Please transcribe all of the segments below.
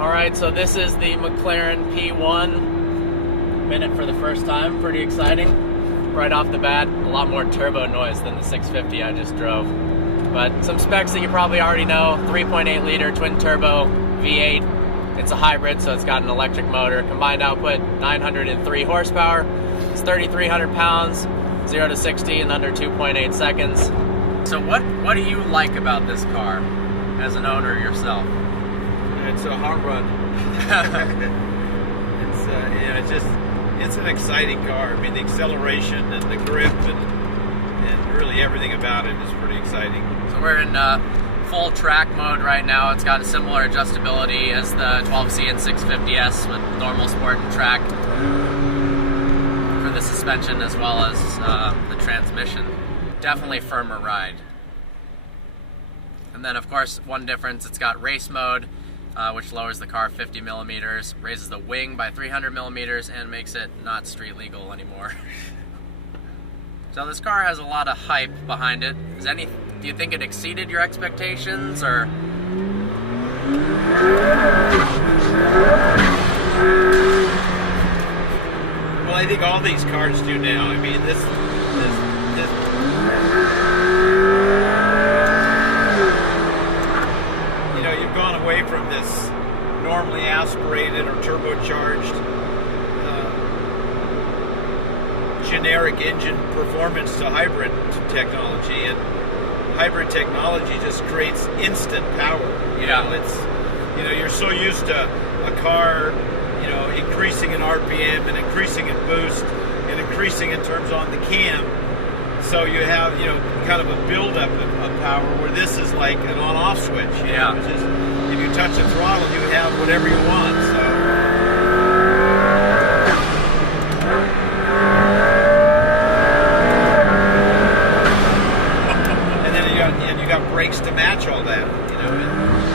Alright, so this is the Mclaren P1. In it for the first time, pretty exciting. Right off the bat, a lot more turbo noise than the 650 I just drove. But some specs that you probably already know: 3.8 liter twin turbo V8. It's a hybrid, so it's got an electric motor. Combined output 903 horsepower. It's 3,300 pounds, 0 to 60 in under 2.8 seconds. So what do you like about this car as an owner yourself? It's a hot run. It's an exciting car. I mean, the acceleration and the grip and really everything about it is pretty exciting. So we're in full track mode right now. It's got a similar adjustability as the 12C and 650S with normal sport and track for the suspension as well as the transmission. Definitely firmer ride. And then of course, one difference, it's got race mode, which lowers the car 50 millimeters, raises the wing by 300 millimeters, and makes it not street legal anymore. So this car has a lot of hype behind it. Do you think it exceeded your expectations, or? Well, I think all these cars do now. I mean, this you've gone away from this normally aspirated or turbocharged generic engine performance to hybrid technology, and hybrid technology just creates instant power. You know, you're so used to a car, increasing in RPM and increasing in boost and increasing in terms on the cam. So you have, kind of a buildup of power, where this is like an on-off switch. Which is, if you touch the throttle, you have whatever you want. And then you got brakes to match all that.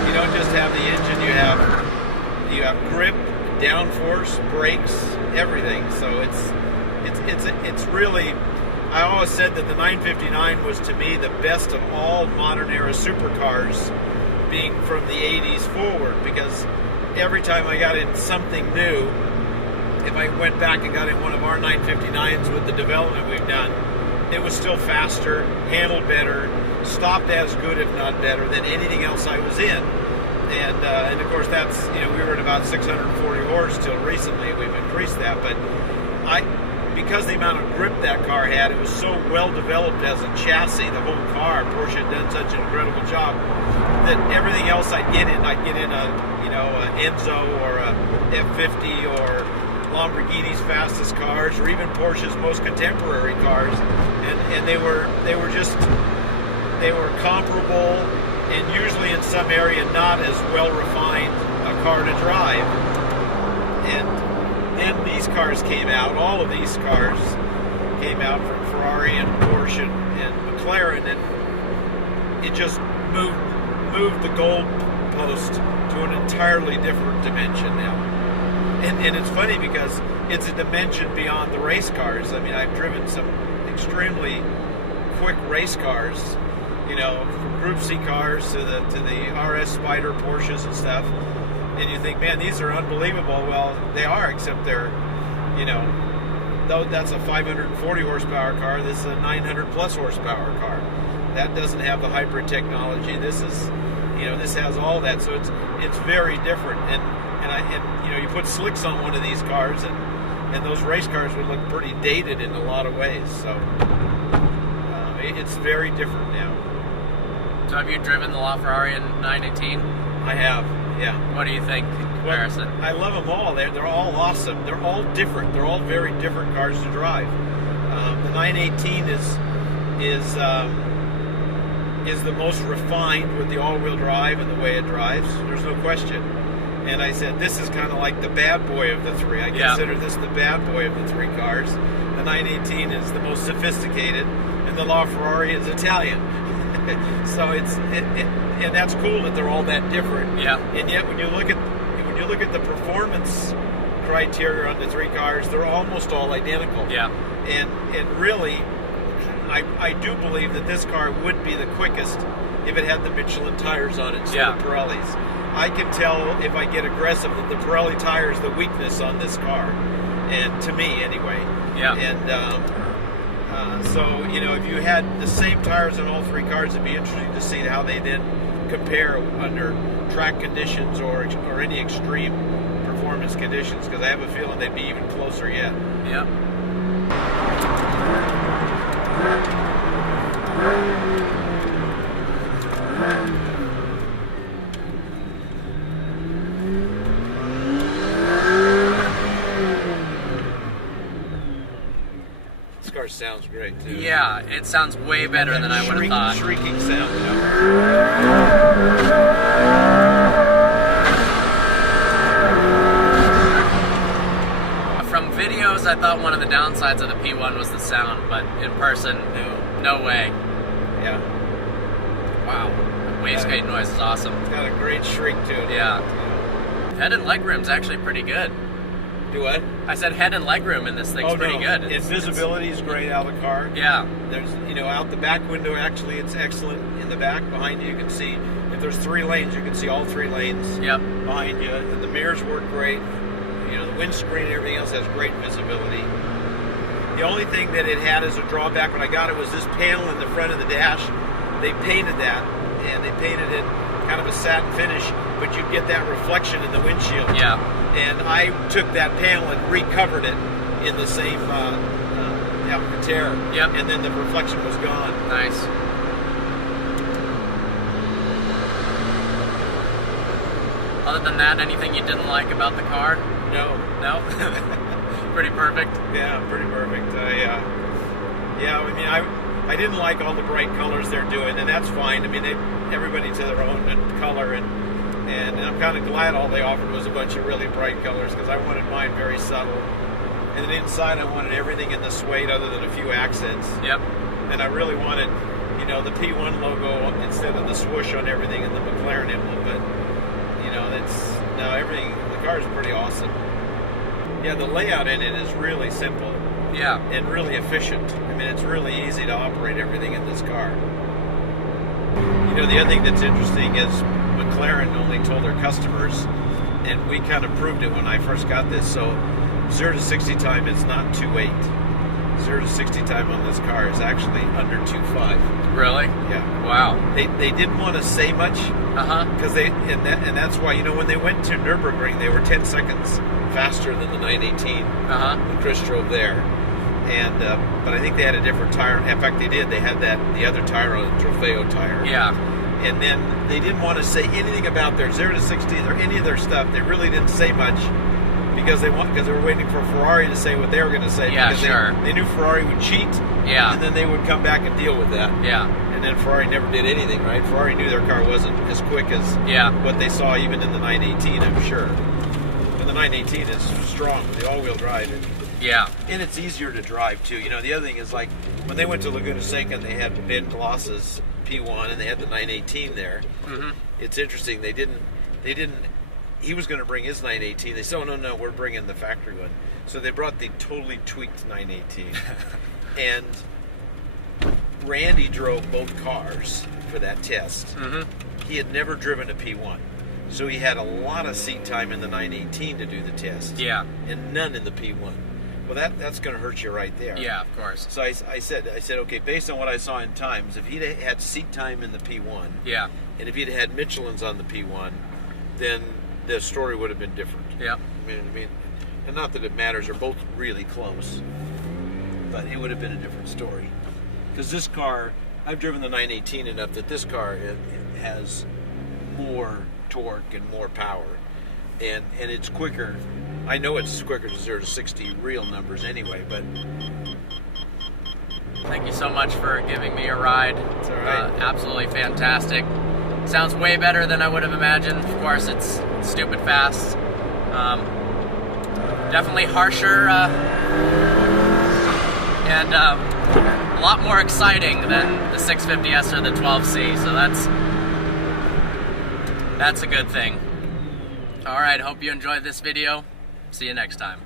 You don't just have the engine. You have grip, downforce, brakes, everything. So it's really. I always said that the 959 was, to me, the best of all modern era supercars, being from the 80s forward, because every time I got in something new, if I went back and got in one of our 959s with the development we've done, it was still faster, handled better, stopped as good, if not better, than anything else I was in. And of course, that's, we were at about 640 horse till recently. We've increased that, but because the amount of grip that car had, it was so well developed as a chassis, the whole car, Porsche had done such an incredible job, that everything else I'd get in a Enzo or a F50 or Lamborghini's fastest cars, or even Porsche's most contemporary cars, and they were comparable, and usually in some area not as well refined a car to drive. And then these cars came out, all of these cars came out from Ferrari and Porsche and Mclaren, and it just moved the goalpost to an entirely different dimension now. And it's funny because it's a dimension beyond the race cars. I mean, I've driven some extremely quick race cars, from Group C cars to the RS Spider Porsches and stuff. And you think, man, these are unbelievable. Well, they are, except they're, though that's a 540 horsepower car, this is a 900 plus horsepower car. That doesn't have the hybrid technology. This is, this has all that. So it's very different. And you put slicks on one of these cars, and those race cars would look pretty dated in a lot of ways. So it's very different now. So have you driven the LaFerrari in 918? I have. Yeah. What do you think in comparison? Well, I love them all. They're all awesome. They're all different. They're all very different cars to drive. The 918 is the most refined with the all-wheel drive and the way it drives. There's no question. And I said, this is kind of like the bad boy of the three. I consider this the bad boy of the three cars. The 918 is the most sophisticated, and the LaFerrari is Italian. So and that's cool that they're all that different. Yeah. And yet when you look at the performance criteria on the three cars, they're almost all identical. Yeah. And really, I do believe that this car would be the quickest if it had the Michelin tires on it instead of Pirellis. I can tell if I get aggressive that the Pirelli tire is the weakness on this car, and to me anyway. Yeah. And so, you know, if you had the same tires on all three cars, it'd be interesting to see how they then compare under track conditions or any extreme performance conditions, because I have a feeling they'd be even closer yet. Yeah. This car sounds great too. Yeah, it sounds way better than I would have thought. Shrieking sound, you know? From videos, I thought one of the downsides of the P1 was the sound, but in person, no way. Yeah. Wow. Wastegate noise is awesome. It's got a great shriek to it. Yeah. Head and leg room's actually pretty good. Do what? I said head and leg room in this thing's pretty good. Its visibility is great out of the car. Yeah. There's, you know, out the back window, actually, it's excellent. In the back, behind you can see, if there's 3 lanes, you can see all 3 lanes. Yep. Behind you. And the mirrors work great. You know, the windscreen and everything else has great visibility. The only thing that it had as a drawback when I got it was this panel in the front of the dash. They painted that, and they painted it kind of a satin finish, but you'd get that reflection in the windshield. Yeah. And I took that panel and recovered it in the same Alcantara. Yep. And then the reflection was gone. Nice. Other than that, anything you didn't like about the car? No. No? Pretty perfect? Yeah, pretty perfect. Yeah, I mean, I didn't like all the bright colors they're doing, and that's fine. I mean, everybody to their own color, and I'm kind of glad all they offered was a bunch of really bright colors, because I wanted mine very subtle. And then inside, I wanted everything in the suede other than a few accents. Yep. And I really wanted, you know, the P1 logo instead of the swoosh on everything and the Mclaren emblem, but, you know, everything, the car is pretty awesome. Yeah, the layout in it is really simple. Yeah. And really efficient. I mean, it's really easy to operate everything in this car. You know, the other thing that's interesting is Mclaren only told their customers, and we kind of proved it when I first got this, so 0 to 60 time is not 2.8. 0 to 60 time on this car is actually under 2.5. Really? Yeah. Wow. They didn't want to say much, because and that's why, you know, when they went to Nürburgring, they were 10 seconds faster than the 918 when Chris drove there. And but I think they had a different tire. In fact, they did. They had the other tire on the Trofeo tire. Yeah. And then they didn't want to say anything about their 0 to 60 or any of their stuff. They really didn't say much because they were waiting for Ferrari to say what they were going to say. Yeah, because sure. They knew Ferrari would cheat. Yeah. And then they would come back and deal with that. Yeah. And then Ferrari never did anything, right? Ferrari knew their car wasn't as quick as what they saw even in the 918, I'm sure. And the 918 is strong with the all-wheel drive. Yeah. And it's easier to drive too. You know, the other thing is, like, when they went to Laguna Seca and they had Ben Gloss's P1 and they had the 918 there. It's interesting. They didn't. He was going to bring his 918. They said, "Oh no, we're bringing the factory one." So they brought the totally tweaked 918. And Randy drove both cars for that test. He had never driven a P1. So he had a lot of seat time in the 918 to do the test. Yeah. And none in the P1. Well, that's going to hurt you right there. Yeah, of course. So I said, okay, based on what I saw in times, if he'd had seat time in the P1, and if he'd had Michelin's on the P1, then the story would have been different. Yeah. I mean, and not that it matters, they're both really close, but it would have been a different story. Because this car, I've driven the 918 enough that this car it has more torque and more power, and it's quicker. I know it's quicker to 0 to 60 real numbers anyway, but thank you so much for giving me a ride. It's all right. Absolutely fantastic. Sounds way better than I would have imagined. Of course, it's stupid fast. Definitely harsher and a lot more exciting than the 650S or the 12C. So that's a good thing. All right, hope you enjoyed this video. See you next time.